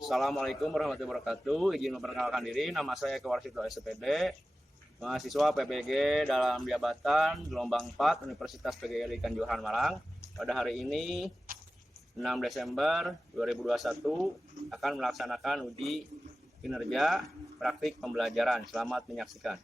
Assalamualaikum warahmatullahi wabarakatuh. Izin memperkenalkan diri, nama saya Eko Warsito SPD, mahasiswa PPG dalam jabatan gelombang 4 Universitas PGRI Kanjuruhan Malang. Pada hari ini 6 Desember 2021 akan melaksanakan uji kinerja praktik pembelajaran. Selamat menyaksikan.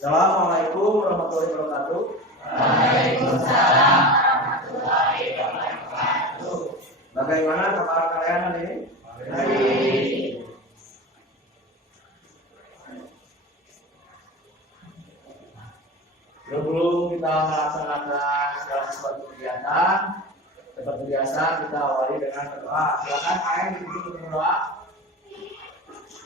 Assalamualaikum warahmatullahi wabarakatuh. Waalaikumsalam warahmatullahi wabarakatuh. Bagaimana kabar kalian hari ini? Baik. Sebelum kita melaksanakan segala sesuatu kegiatan, seperti biasa kita awali dengan berdoa. Silakan Ain dipimpin untuk berdoa.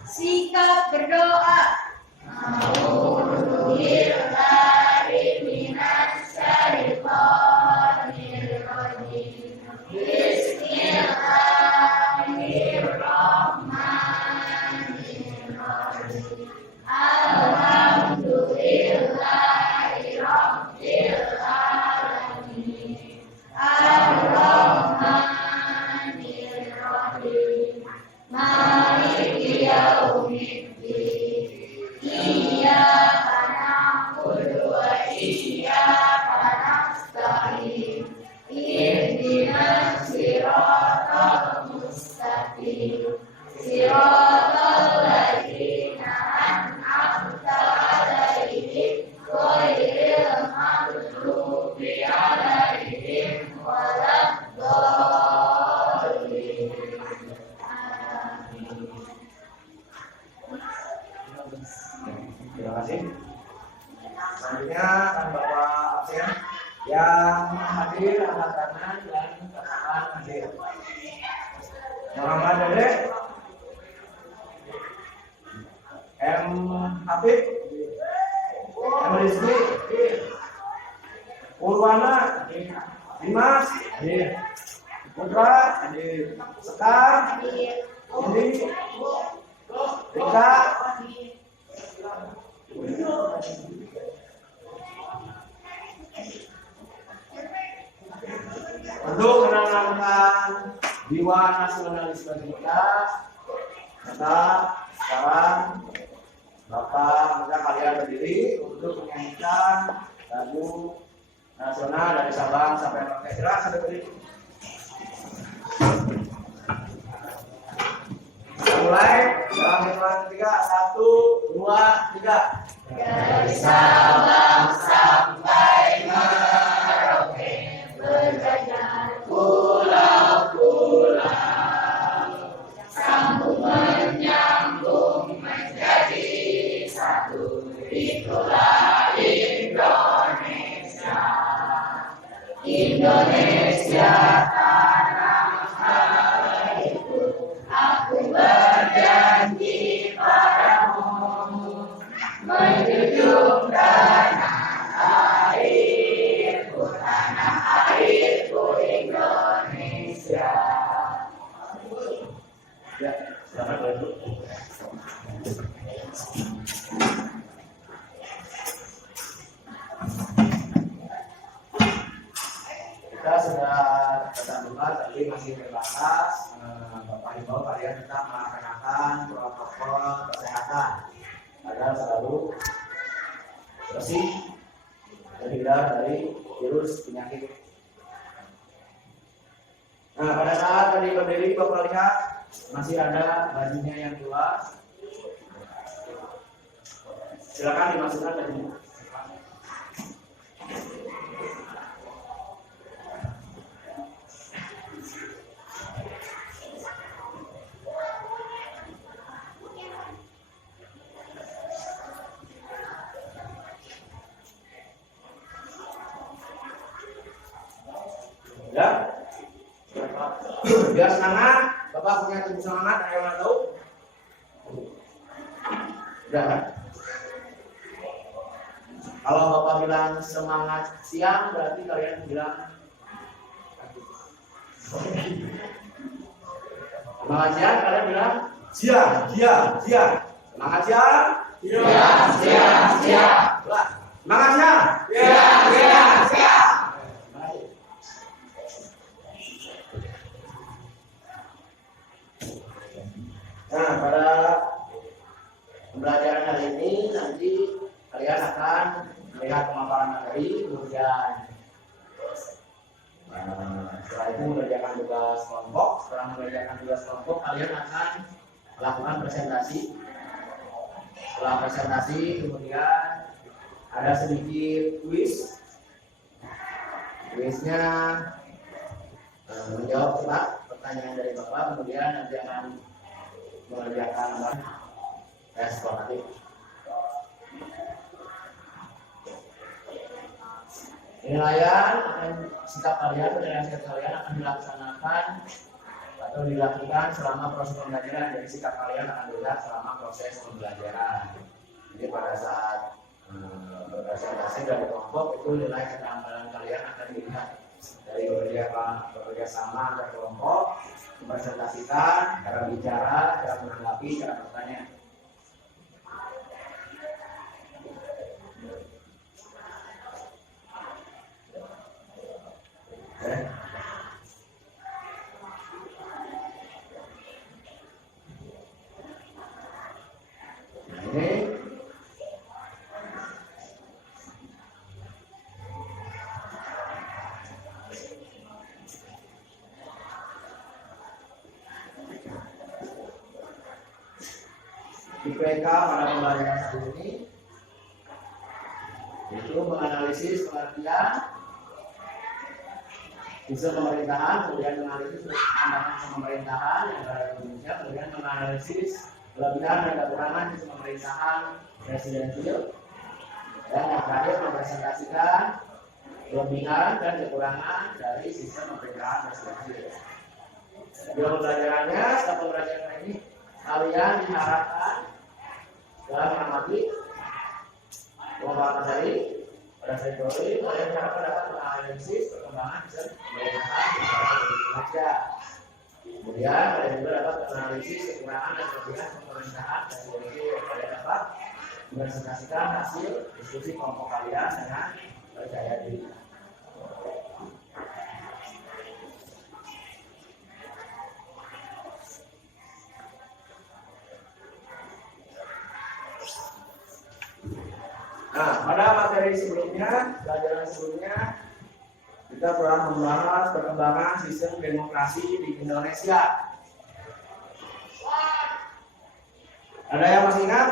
Sikap berdoa. A'udzubillahi minasyaitonir rajim. Bismillahirrahmanirrahim. Alhamdulillahi rabbil alamin. Ar-Rahmanir Rahim. Maliki yaumiddin. Iyyaka na'budu wa iyyaka nasta'in. Ihdinas siratal mustaqim. Siratal ladzina an'amta 'alaihim ghairil maghdubi 'alaihim waladdallin. Amin. Terima kasih. Selanjutnya akan Bapak absen yang hadir angkat tangan dan katakan hadir. Muhammad Dede, M. Habib, M. Rizky, Purwana, Dimas, Putra, Sekar, Indi, Rika, untuk menanamkan jiwa nasionalisme kita, maka sekarang Bapak minta kalian berdiri untuk menyanyikan lagu nasional dari Sabang sampai Merauke. Silakan sampai berdiri. Mulai dalam hitungan 3, 1, 2, 3. Dari Sabang sampai Merauke berjajar pulau-pulau, sambung menyambung menjadi satu. Itulah Indonesia. Indonesia tanah airku, aku berjanji padamu menjunjung tanah airku Indonesia. Ya, selamat berlaku. Kita sudah tetap buka, tapi masih terbatas. Bapak Ibu kalian tetap melaksanakan protokol selalu bersih, terhindar dari virus penyakit. Nah, pada saat tadi berdiri Bapak lihat masih ada bajunya yang keluar. Silakan dimasukkan bajunya. Ya, biar semangat. Bapak punya tubuh semangat, ada yang mau tahu? Udah kan? Kalau Bapak bilang semangat siang, berarti kalian bilang semangat siang, kalian bilang siang. Semangat siang. Siap. Semangat siang. Siap. Nah, pada pembelajaran hari ini nanti kalian akan melihat pemaparan materi, kemudian setelah itu mengerjakan tugas kelompok. Setelah mengerjakan tugas kelompok, kalian akan melakukan presentasi. Setelah presentasi, kemudian ada sedikit kuis. Kuisnya menjawab cepat pertanyaan dari Bapak, kemudian nanti akan mengerjakan tes formatif. Penilaian akan sikap kalian akan dilaksanakan atau dilakukan selama proses pembelajaran. Jadi sikap kalian akan dilihat selama proses pembelajaran. Jadi pada saat berpresentasi dari kelompok itu nilai keterampilan kalian akan dilihat dari bekerja sama antar kelompok, mempresentasikan, cara bicara, cara menanggapi, cara bertanya. Ini IPK pada pembelajaran saat ini itu menganalisis pengertian sistem pemerintahan, kemudian menganalisis pandangan pemerintahan yang ada di Indonesia, kemudian menganalisis kelebihan dan kekurangan sistem pemerintahan presidensial, dan yang terakhir mempresentasikan kelebihan dan kekurangan dari sistem pemerintahan presidensial. Dua pembelajarannya, setelah pembelajaran ini kalian diharapkan dalam mengamati pemaparan materi pada sesi teori, kalian diharapkan dapat menganalisis perkembangan sistem pemerintahan di Indonesia. Kemudian kalian juga dapat menganalisis kekurangan dan kelebihan pemerintahan presidensial. Kalian dapat mempresentasikan hasil diskusi kelompok kalian dengan percaya diri. Nah, pada materi sebelumnya, pelajaran sebelumnya, kita telah membahas perkembangan sistem demokrasi di Indonesia. Ada yang masih ingat?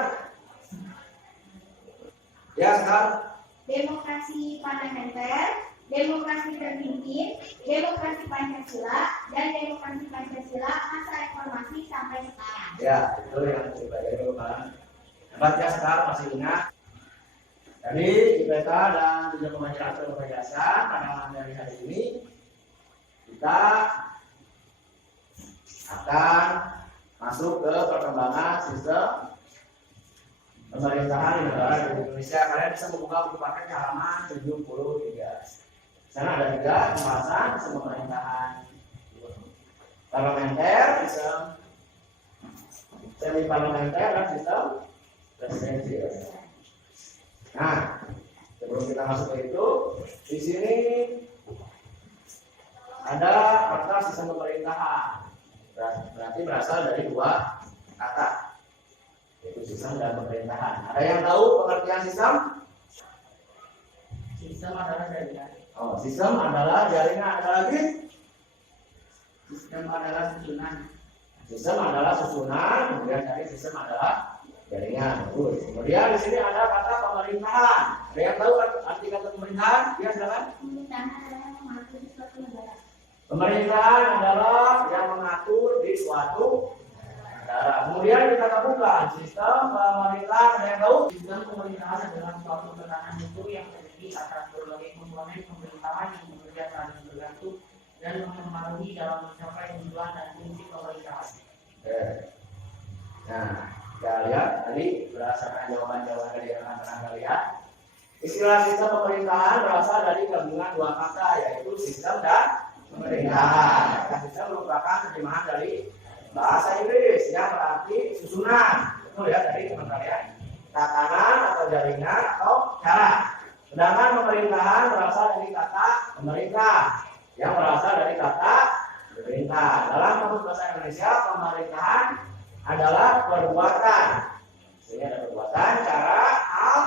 Ya, sekarang. Demokrasi parlementer, demokrasi terpimpin, demokrasi Pancasila, dan demokrasi Pancasila masa reformasi sampai sekarang. Ya, itu yang dipelajari dulu kan. Hebatnya sekarang masih ingat. Jadi IPK dan juga pembelajaran sebagai dasar pada materi hari ini kita akan masuk ke perkembangan sistem pemerintahan di negara di Indonesia. Kalian bisa membuka buku paket halaman 73. Sana ada 3 pembahasan sistem pemerintahan parlementer, sistem semi parlementer, dan sistem presidensial. Nah, sebelum kita masuk ke itu, di sini ada kata sistem pemerintahan. Berarti berasal dari 2 kata, yaitu sistem sistem dan pemerintahan. Ada yang tahu pengertian sistem? Sistem adalah jaringan. Oh, sistem adalah jaringan. Ada lagi? Sistem adalah susunan. Sistem adalah susunan, kemudian dari sistem adalah jaringan. Bagus. Kemudian di sini ada kata pemerintahan. Ada yang tahu arti kata pemerintahan? Ya, silakan. Pemerintahan adalah mengatur suatu negara. Pemerintahan adalah yang mengatur di suatu negara. Kemudian kita bukan sistem pemerintahan. Ada yang tahu? Sistem pemerintahan adalah suatu tatanan hukum yang terdiri atas berbagai komponen pemerintahan yang bekerja saling bergantung dan mempengaruhi dalam mencapai tujuan dan fungsi pemerintahan. Nah, kita lihat tadi berdasarkan jawaban-jawaban dari rekan-rekan kalian. Istilah sistem pemerintahan berasal dari gabungan dua kata, yaitu sistem dan pemerintahan. Kata sistem merupakan terjemahan dari bahasa Inggris yang berarti susunan. Itu ya dari teman kalian. Tatanan atau jaringan atau cara. Sedangkan pemerintahan berasal dari kata pemerintah yang berasal dari kata pemerintah. Dalam kamus bahasa Indonesia, pemerintahan adalah perbuatan. Ini ada perbuatan, cara, hal,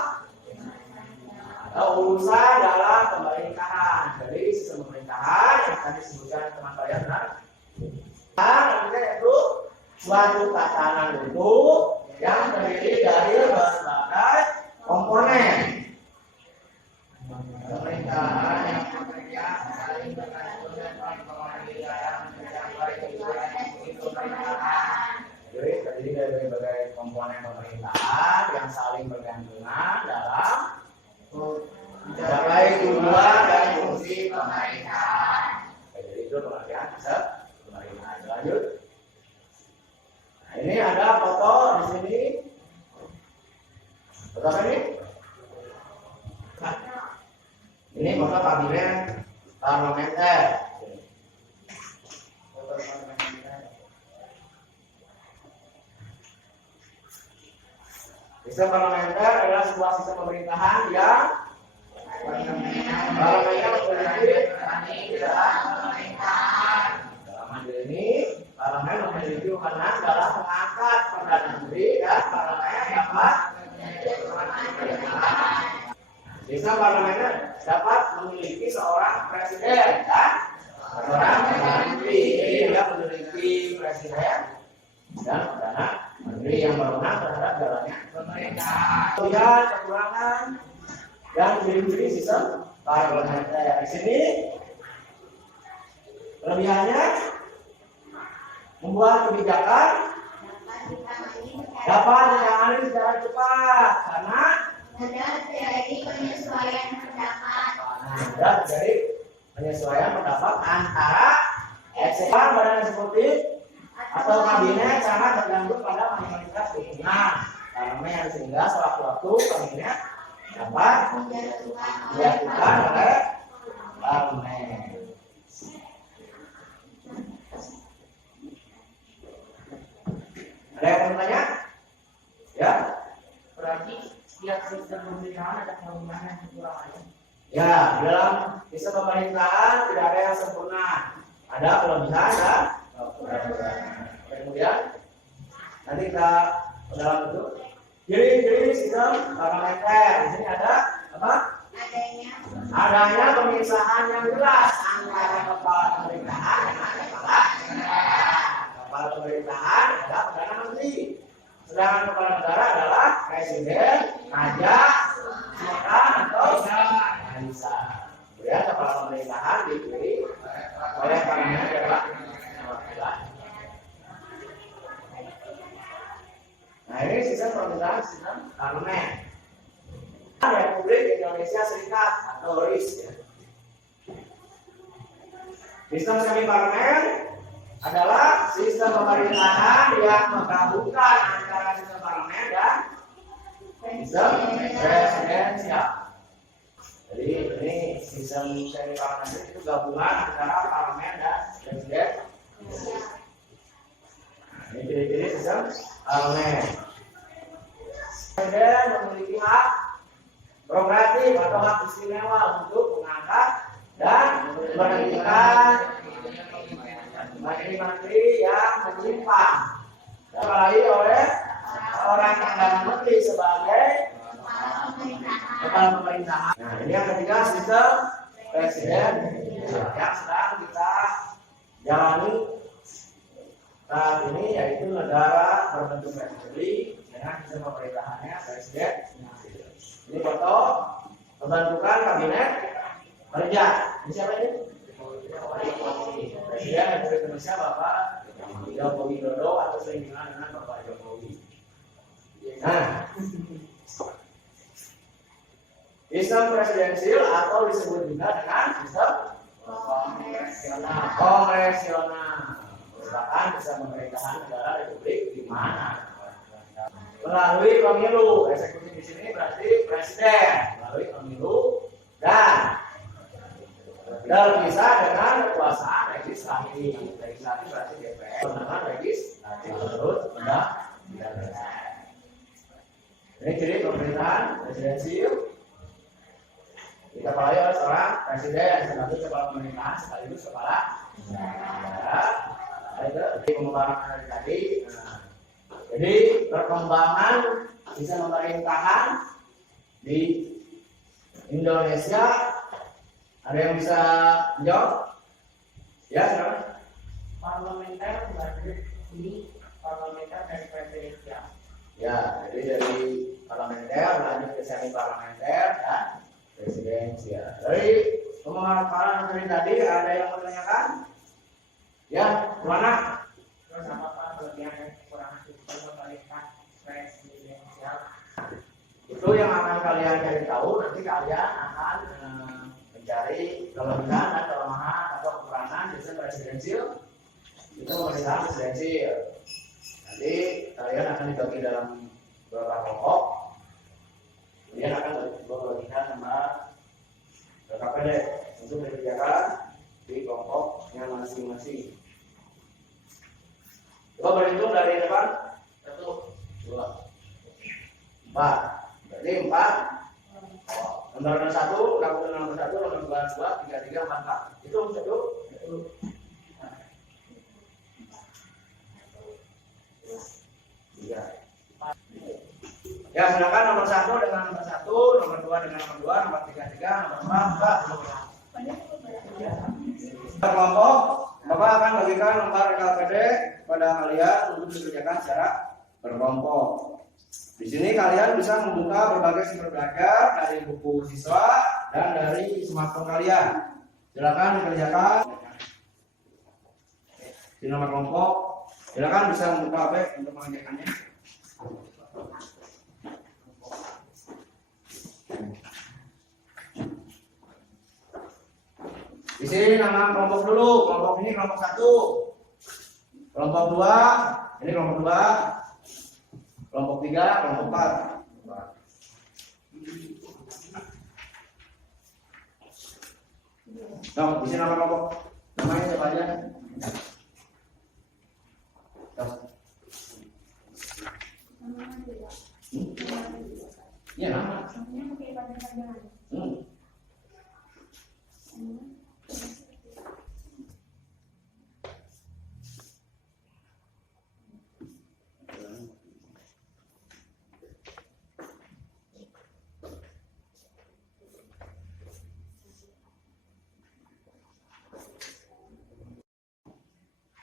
atau urusan dalam pemerintahan. Jadi sistem pemerintahan yang tadi disebutkan teman kalian benar. Artinya itu suatu tatanan bentuk yang terdiri dari berbagai komponen. Pemerintahan yang bekerja saling bergantung dan mempengaruhi dalam mencapai tujuan fungsi pemerintahan. Jadi terdiri dari berbagai komponen pemerintahan yang saling bergantungan dalam mencapai tujuan dan fungsi pemerintahan. Jadi itu pengertian sistem pemerintahan. Lanjut. Nah, ini ada foto di sini. Foto apa ini? Ini foto kabinet parlementer. Sistem parlementer adalah sebuah sistem pemerintahan yang parlemennya memiliki pemerintahan. Dalam hal ini, parlemen memiliki wewenang dalam mengangkat perdana menteri dan parlemen dapat sistem parlementer dapat memiliki seorang presiden dan seorang perdana menteri. Jadi dia memiliki presiden dan perdana menteri yang berwenang terhadap jalannya pemerintahan. Kemudian kekurangan dan ciri-ciri sistem parlementer di sini. Kelebihannya membuat kebijakan dapat ditangani secara cepat karena Ada terjadi penyesuaian pendapat. ada terjadi penyesuaian pendapat antara eksekutif badan eksekutif atau kabinet sangat tergantung pada mayoritas dukungan parlemen, sehingga sewaktu-waktu kabinet dapat dilakukan oleh parlemen. Ada yang mau bertanya? Ya? Berarti setiap sistem pemerintahan ada kelebihan dan kekurangannya. Ya, di dalam sistem pemerintahan tidak ada yang sempurna. Ada kelebihan dan kekurangan. Kemudian nanti kita ke dalam itu. Ciri-ciri sistem parlementer. Di sini ada apa? Adanya pemisahan yang jelas antara kepala pemerintahan dengan kepala negara. Kepala pemerintahan adalah perdana menteri, sedangkan kepala negara adalah presiden, raja, sultan atau kaisar. Kemudian kepala pemerintahan dipilih oleh parlemen adalah perwakilan. Nah, ini sistem pemerintahan sistem parlemen. Republik Indonesia Serikat atau RIS. Ya. Sistem semi parlemen adalah sistem pemerintahan yang menggabungkan antara sistem parlemen dan sistem presidensial. Jadi ini sistem semi parlemen itu gabungan antara parlemen dan presiden. Ini ciri-ciri sistem parlemen. Presiden memiliki hak prerogatif atau hak istimewa untuk mengangkat dan memberhentikan menteri-menteri yang menyimpang, apalagi oleh orang yang terpilih sebagai Kepala pemerintahan. kepala pemerintahan. Nah, ini yang ketiga sistem presiden yang sedang kita jalani saat ini, yaitu negara berbentuk republik dengan sistem pemerintahannya presiden. Ini foto pembentukan kabinet kerja. Ini siapa ini? Presiden Republik Indonesia Bapak Joko Widodo atau sering dikenal dengan Bapak Jokowi. Nah, sistem presidensial atau disebut juga dengan sistem kongresional merupakan sistem pemerintahan negara republik di mana melalui pemilu. Eksekutif di sini berarti presiden melalui pemilu dan terpisah dengan kekuasaan legislatif. Legislatif berarti DPR, kewenangan legislatif menurut undang-undang. Ini ciri pemerintahan presidensial dikepalai oleh seorang presiden sebagai kepala pemerintahan sekaligus kepala negara. Itu pengembangan tadi. Jadi perkembangan sistem pemerintahan di Indonesia, ada yang bisa menjawab? Ya, silakan. Parlementer berarti ini parlementer dari presidensial. Ya, jadi dari parlementer lanjut ke semi parlementer dan presidensial. Dari pemaparan tadi ada yang mau menanyakan? Ya, mana? Terus apa bagian dan kekurangan sistem pemerintahan presidensial? Itu yang akan kalian cari tahu. Nanti kalian akan mencari kelebihan dan kelemahan atau kekurangan sistem presidensial. Itu pemerintahan presidensial. Nanti kalian akan dibagi dalam beberapa kelompok. Kemudian akan berbagikan sama KPD untuk dikerjakan di kelompoknya masing-masing. Coba berhitung dari depan. 1, 2, 4. Berarti 4. Nomor 1, lakukan nomor 1, nomor 2, 3, 3, 4, 4. Itu 1. Ya, silakan nomor 1 dengan nomor 1, nomor 2 dengan nomor 2, nomor 3, nomor 4, 4. Kelompok, Bapak akan bagikan lembar KPD pada kalian untuk dikerjakan secara berkelompok. Di sini kalian bisa membuka berbagai sumber belajar dari buku siswa dan dari smartphone kalian. Silakan dikerjakan di nomor kelompok. Silakan bisa membuka HP untuk mengerjakannya. Di sini nama kelompok dulu. Kelompok ini kelompok 1. Kelompok 2, ini kelompok 2. Kelompok 3, kelompok 4. Nah, di sini nama kelompok. Namanya siapa aja? Iya, nama.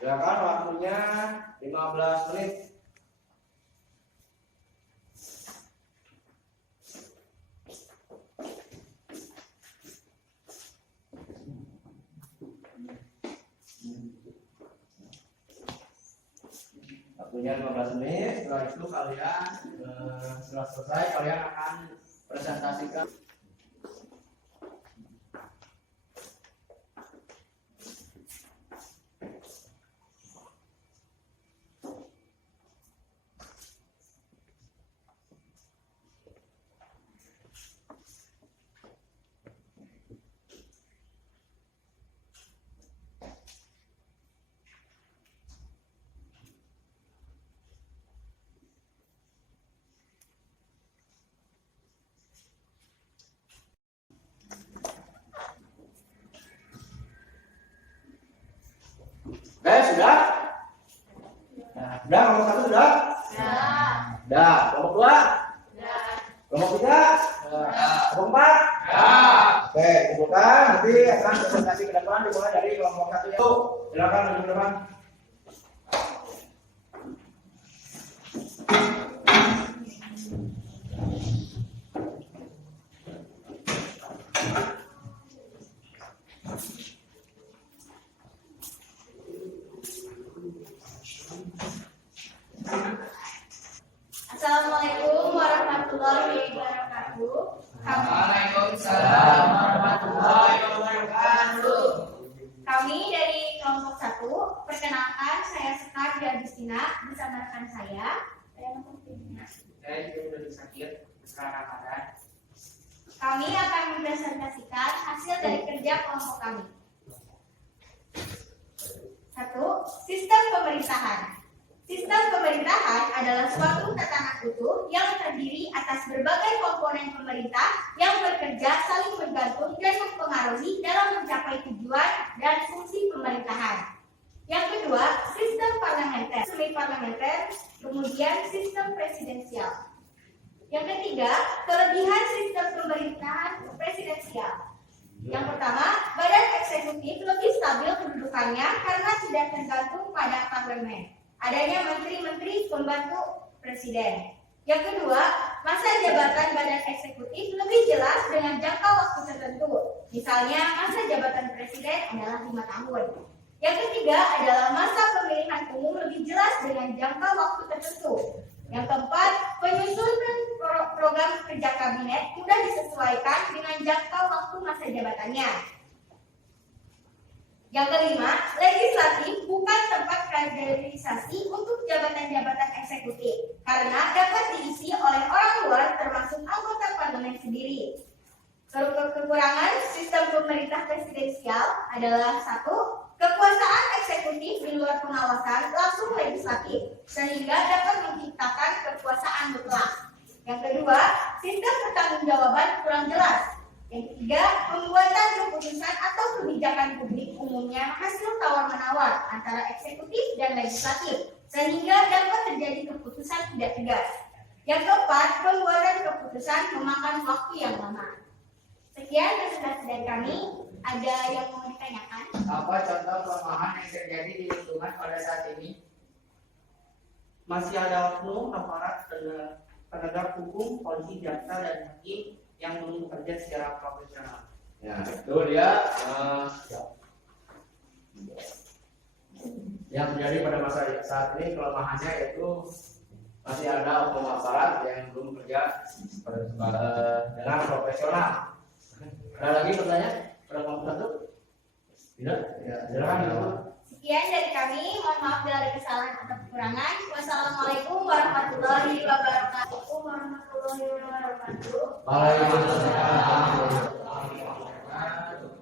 Silakan waktunya 15 menit. Waktunya 15 menit. Setelah itu kalian setelah selesai kalian akan presentasikan. Sudah? Nah, sudah, kelompok 1 sudah? Sudah. Kelompok 2? Kelompok 3? Kelompok 4? Oke, kumpulkan. Nanti akan presentasi ke depan dimulai dari kelompok 1 itu. Silakan maju ke depan. Assalamualaikum warahmatullahi wabarakatuh. Waalaikumsalam warahmatullahi wabarakatuh. Kami dari kelompok 1, perkenalkan saya Sekar Dwi Agustina bersama rekan saya. Saya juga sudah sakit sekarang Ramadan. Kami akan mempresentasikan hasil dari kerja kelompok kami. 1. Sistem pemerintahan. Sistem pemerintahan adalah suatu tatanan utuh yang terdiri atas berbagai komponen pemerintah yang bekerja saling bergantung dan mempengaruhi dalam mencapai tujuan dan fungsi pemerintahan. Yang kedua, sistem parlementer, semi parlementer, kemudian sistem presidensial. Yang ketiga, kelebihan sistem pemerintahan presidensial. Yang pertama, badan eksekutif lebih stabil kedudukannya karena tidak tergantung pada parlemen. Adanya menteri-menteri pembantu presiden. Yang kedua, masa jabatan badan eksekutif lebih jelas dengan jangka waktu tertentu. Misalnya, masa jabatan presiden adalah 5 tahun. Yang ketiga adalah masa pemilihan umum lebih jelas dengan jangka waktu tertentu. Yang keempat, penyusunan program kerja kabinet mudah disesuaikan dengan jangka waktu masa jabatannya. Yang kelima, legislatif bukan tempat kaderisasi untuk jabatan-jabatan eksekutif karena dapat diisi oleh orang luar termasuk anggota parlemen sendiri. Kekurangan sistem pemerintah presidensial adalah 1. Kekuasaan eksekutif di luar pengawasan langsung legislatif sehingga dapat menciptakan kekuasaan mutlak. Yang kedua, sistem pertanggungjawaban kurang jelas. Yang ketiga, pembuatan keputusan atau kebijakan publik umumnya hasil tawar-menawar antara eksekutif dan legislatif, sehingga dapat terjadi keputusan tidak tegas. Yang keempat, pembuatan keputusan memakan waktu yang lama. Sekian presentasi dari kami. Ada yang mau ditanyakan? Apa contoh kelemahan yang terjadi di lingkungan pada saat ini? Masih ada oknum aparat penegak hukum, polisi, jaksa, dan hakim yang belum bekerja secara profesional. Ya, itu dia yang terjadi pada masa saat ini. Kelemahannya yaitu masih ada oknum aparat yang belum bekerja dengan profesional. Ada lagi pertanyaan pada kelompok 1? Tidak? Ya, silakan. Sekian dari kami. Mohon maaf bila ada kesalahan atau kekurangan. Wassalamualaikum warahmatullahi wabarakatuh.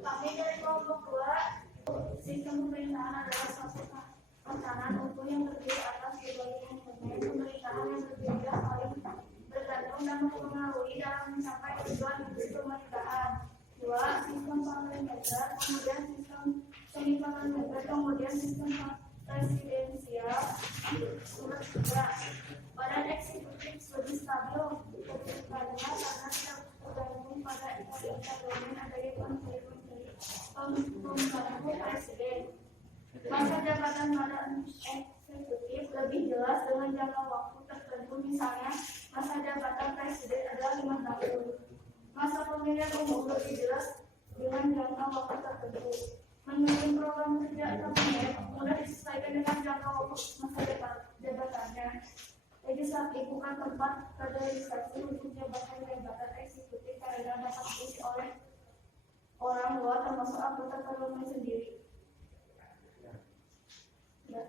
Kami dari kelompok 2, sistem pemerintahan adalah suatu tatanan utuh yang terdiri atas berbagai komponen pemerintahan yang berbeda saling bergantung dan mempengaruhi dalam mencapai tujuan fungsi pemerintahan. 2. Sistem parlementer, kemudian sistem semi parlementer, kemudian sistem presidensial. 3. Badan eksekutif lebih stabil kedudukannya karena tidak tergantung pada parlemen adanya menteri-menteri pembantu presiden. Masa jabatan badan eksekutif lebih jelas dengan jangka waktu tertentu, misalnya masa jabatan presiden adalah 5 tahun. Masa pemilihan umum lebih jelas dengan jangka waktu tertentu. Menyusun program kerja kabinet mudah disesuaikan dengan jangka waktu masa jabatannya. Legislatif bukan tempat kaderisasi untuk jabatan-jabatan eksekutif karena dapat diisi oleh orang luar termasuk anggota parlemen sendiri. Ya.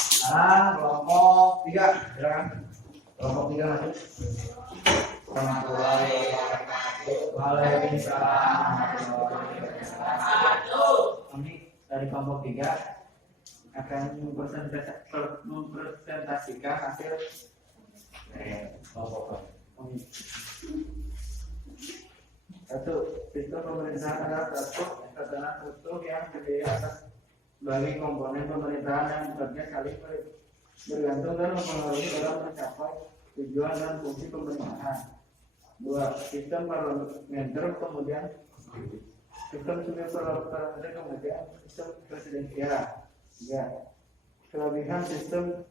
Sekarang kelompok 3, silakan. Kelompok 3 masuk. Warahmatullahi wabarakatuh. Waalaikumsalam. Kami dari kelompok 3 akan mempresentasikan hasil Kelompok 1. Sistem pemerintahan adalah suatu tatanan utuh yang terdiri atas bagi komponen pemerintahan yang bekerja saling bergantung dan mempengaruhi dalam mencapai tujuan dan fungsi pemerintahan. 2. Sistem parlementer, kemudian sistem semi parlementer, kemudian sistem presidensial. 3. Kelebihan sistem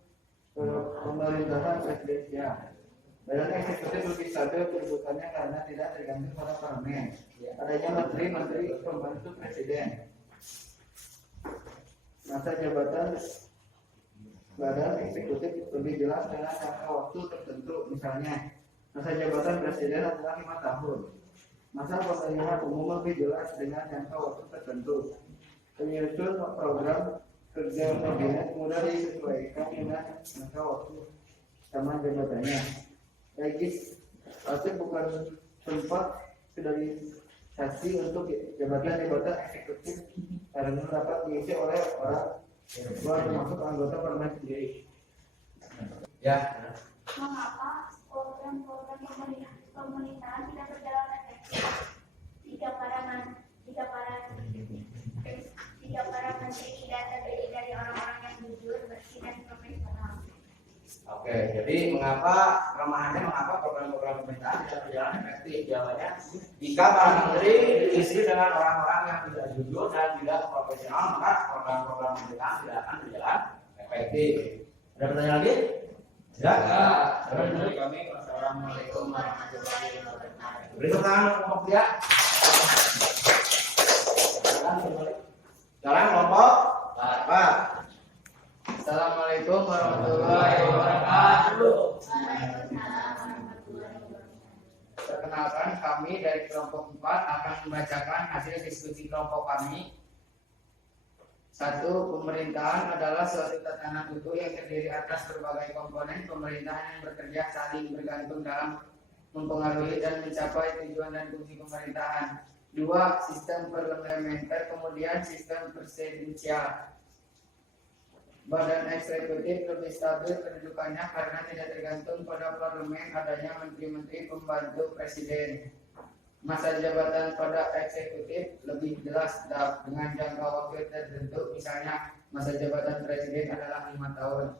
pemerintahan presidensial. Badan eksekutif lebih stabil kedudukannya karena tidak tergantung pada parlemen. Adanya menteri-menteri pembantu presiden. Masa jabatan badan eksekutif lebih jelas dengan jangka waktu tertentu. Misalnya, masa jabatan presiden adalah 5 tahun. Masa pemilihan umum lebih jelas dengan jangka waktu tertentu. Penyusun program kerja kabinet mudah disesuaikan dengan jangka waktu zaman jabatannya. Legislatif bukan tempat sterilisasi untuk jabatan-jabatan eksekutif karena dapat diisi oleh orang luar termasuk anggota parlemen sendiri. Ya. Mengapa program-program pemerintahan tidak berjalan efektif jika para menteri tidak terdiri dari orang-orang yang jujur, bersih dan profesional? Oke, jadi mengapa program-program pemerintahan tidak berjalan efektif? Jawabannya, jika para menteri diisi dengan orang-orang yang tidak jujur dan tidak profesional, maka program-program pemerintahan tidak akan berjalan efektif. Ada pertanyaan lagi? Tidak? Dari kami, wassalamualaikum warahmatullahi wabarakatuh. Beri tangan kelompok dia. Sekarang kelompok 4. Assalamualaikum warahmatullahi wabarakatuh. Perkenalkan, kami dari kelompok 4 akan membacakan hasil diskusi kelompok kami. 1. Pemerintahan adalah suatu tatanan utuh yang terdiri atas berbagai komponen pemerintahan yang bekerja saling bergantung dalam mempengaruhi dan mencapai tujuan dan fungsi pemerintahan. 2. Sistem parlementer, kemudian sistem presidensial. Badan eksekutif lebih stabil kedudukannya karena tidak tergantung pada parlemen, adanya menteri-menteri pembantu presiden. Masa jabatan pada eksekutif lebih jelas dengan jangka waktu tertentu, misalnya masa jabatan presiden adalah 5 tahun.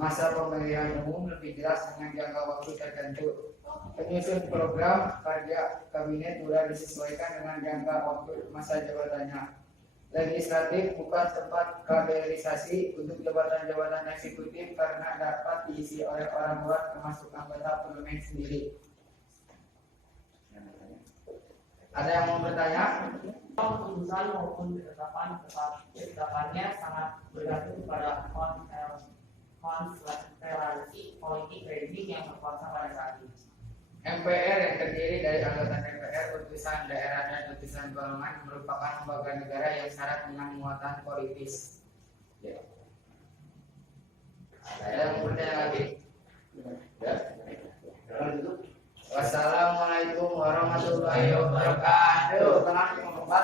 Masa pemilihan umum lebih jelas dengan jangka waktu tertentu. Penyusun program kerja kabinet mudah disesuaikan dengan jangka waktu masa jabatannya. Legislatif bukan tempat kaderisasi untuk jabatan-jabatan eksekutif karena dapat diisi oleh orang luar termasuk anggota parlemen sendiri. Ada yang mau bertanya? Keputusan maupun ketetapannya sangat bergantung pada konstelasi politik rezim yang berkuasa pada saat ini. MPR yang terdiri dari anggota DPR, utusan daerah dan utusan parlemen merupakan lembaga negara yang syarat dengan muatan politis. Ya. Ada yang bertanya lagi? Ya. Wassalamualaikum warahmatullahi wabarakatuh. Tenang, kelompok 4.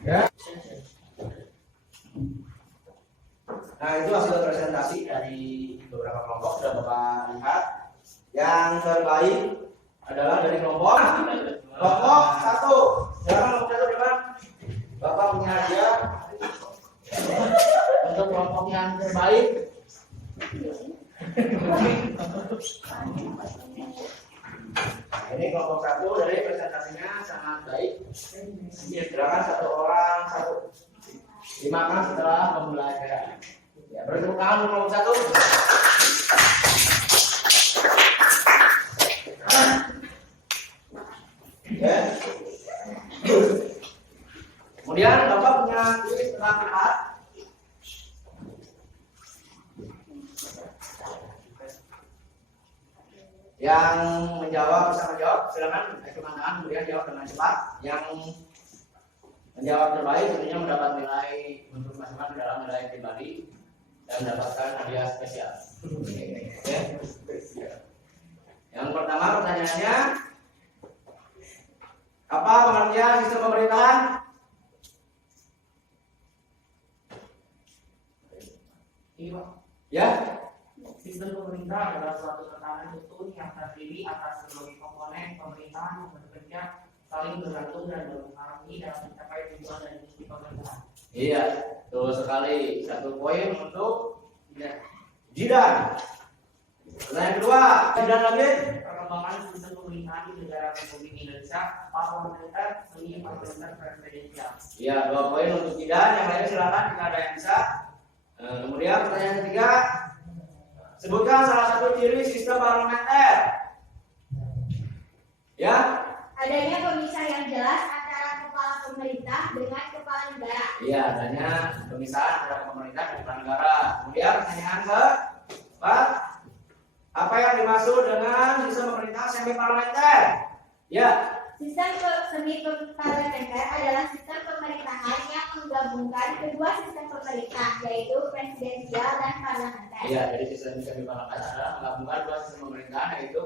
Ya. Nah, itu hasil presentasi dari beberapa kelompok sudah Bapak lihat. Yang terbaik adalah dari kelompok 1. Silakan kelompok 1 depan. Bapak punya hadiah untuk kelompok yang terbaik. Nah, ini kelompok 1 dari presentasinya sangat baik. Silakan 1 orang 1 dimakan setelah pembelajaran. Ya, beri tepuk tangan untuk kelompok 1. Ya. Kemudian Bapak punya kuis tentang yang menjawab bisa menjawab, silakan angkat tangan kemudian jawab dengan cepat. Yang menjawab terbaik tentunya mendapat nilai untuk masing-masing dalam nilai pribadi dan mendapatkan hadiah spesial. Yang pertama pertanyaannya, apa pengertian sistem pemerintahan? Ini Pak. Ya. Sistem pemerintah adalah suatu tatanan utuh yang terdiri atas berbagai komponen pemerintahan yang bekerja saling bergantung dan berpengaruh dalam mencapai tujuan dan misi pemerintahan. Iya, betul sekali. 1 poin untuk Jidan. Pertanyaan kedua, Jidan lagi. Perkembangan sistem pemerintahan di negara Republik Indonesia, parlementer, semi parlementer presidensial. Iya, 2 poin untuk Jidan. Yang lain silakan jika ada yang bisa. Kemudian pertanyaan ketiga, sebutkan salah satu ciri sistem parlementer. Ya, Adanya pemisah yang jelas antara kepala pemerintah dengan kepala negara. iya, adanya pemisahan antara pemerintah dan kepala negara. Kemudian pertanyaan keempat, apa yang dimaksud dengan sistem pemerintah semi parlementer? Ya, Sistem semi parlementer adalah sistem pemerintahan yang menggabungkan kedua sistem pemerintah, yaitu presidensial dan parlementer. iya. Jadi sistem semi parlementer adalah menggabungkan 2 sistem pemerintahan, yaitu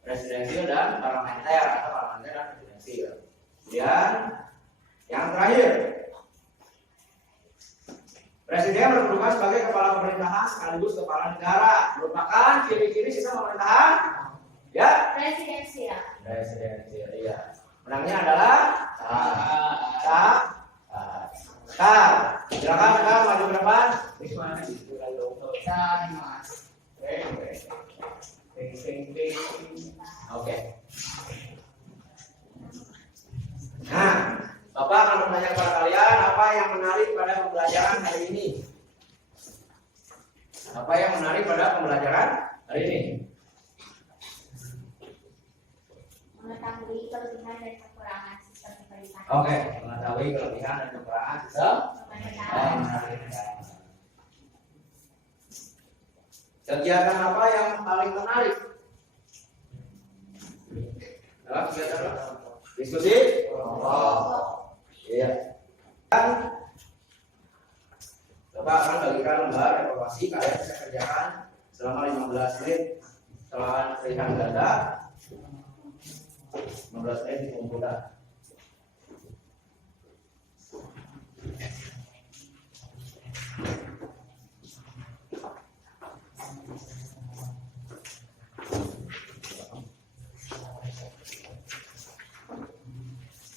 presidensial dan parlementer atau parlementer dan presidensial. Kemudian yang terakhir, presiden berkedudukan sebagai kepala pemerintahan sekaligus kepala negara. Merupakan ciri-ciri sistem pemerintahan? Ya, Presidensial. presidensial. Iya. Menangnya adalah Silakan Kak maju ke depan. Oke. Nah, Bapak akan bertanya kepada kalian apa yang menarik pada pembelajaran hari ini. Apa yang menarik pada pembelajaran hari ini? Mengetahui kelebihan dan kekurangan sistem pemerintahan. Oke, mengetahui kelebihan dan kekurangan sistem Pemerintahan. Kegiatan apa yang paling menarik? Dalam kegiatan apa? Diskusi? Iya. Dan Bapak akan bagikan lembar evaluasi, kalian bisa kerjakan selama 15 menit setelah pilihan ganda. 15 menit dikumpulkan.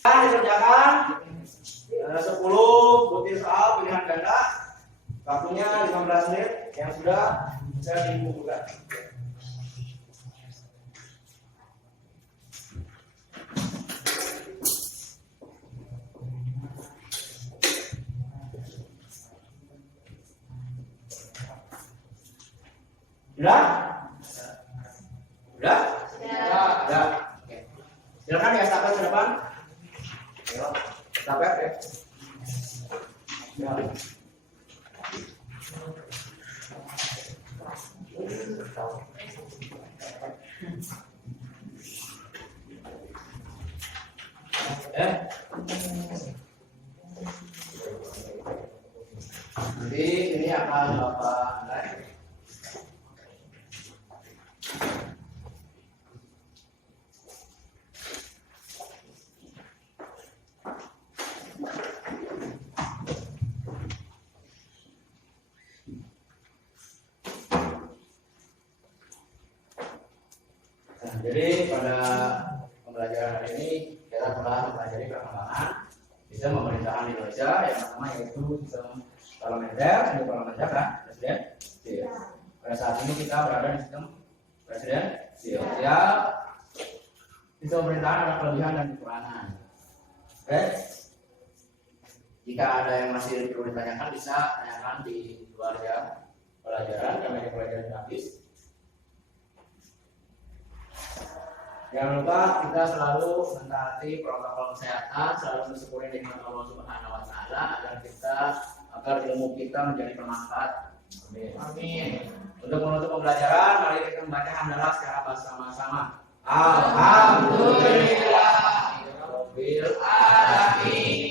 Dikerjakan 10 butir soal pilihan ganda, waktunya 15 menit yang sudah bisa dikumpulkan. Sudah? Sudah? Sudah. Oke. Silakan ya estafet ke depan. Ayo, estafet ya. Ya. Nanti ini akan Bapak nilai. Jadi pada pembelajaran hari ini kita telah mempelajari perkembangan sistem pemerintahan di Indonesia. Yang pertama yaitu sistem parlementer, sistem parlementer kan, presiden. Ya. Pada saat ini kita berada di sistem presiden. Ya, sistem pemerintahan ada kelebihan dan kekurangan. Oke. Jika ada yang masih perlu ditanyakan bisa tanyakan di luar ya pelajaran karena pelajaran gratis. Jangan lupa kita selalu mentaati protokol kesehatan, selalu bersyukur dengan Allah Subhanahu wa taala agar ilmu kita menjadi bermanfaat. Amin. Amin. Untuk menutup pembelajaran, mari kita membaca hamdalah secara bersama-sama. Alhamdulillah rabbil alamin.